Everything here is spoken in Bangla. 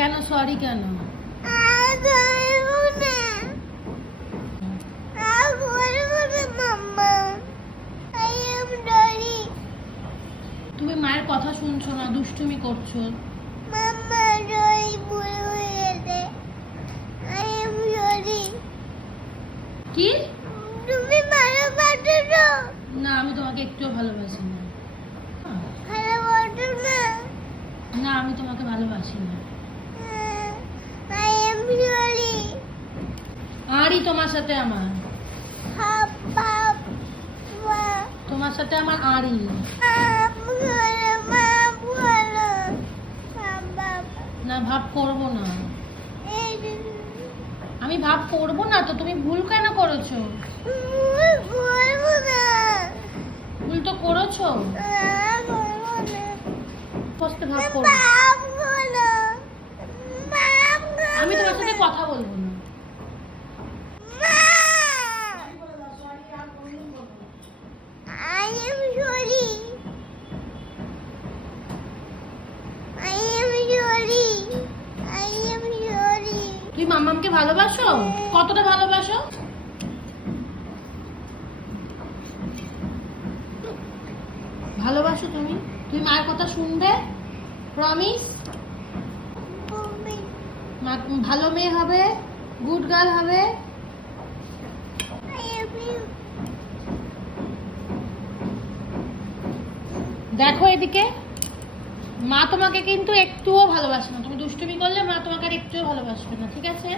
কেন সরি কেন? তুমি মায়ের কথা শুনছো না, দুষ্টুমি করছো। কি? তুমি ভালোবাসো না? না, আমি তোমাকে একটুও ভালোবাসি না। ভালোবাসো না? না, আমি তোমাকে ভালোবাসি না। I am sorry. আরই তোমার সাথে আমার, Papa. তোমার সাথে আমার আরই। না, ভাব করবো না। আমি ভাব করবো না তো, তুমি ভুল কেন করেছো? ভুল তো করেছো। কষ্ট ভাব করবো। আমি তোমার সাথে কথা বলবো না। তুমি মাম্মামকে ভালোবাসো? কতটা ভালোবাসো? ভালোবাসো তুমি? তুমি মায়ের কথা শুনবে? প্রমিস? ভালো মেয়ে হবে, গুড গার্ল হবে। দেখো এদিকে, মা তোমাকে কিন্তু একটুও ভালোবাসে না। তুমি দুষ্টুমি করলে মা তোমাকে আর একটুও ভালোবাসবে না, ঠিক আছে?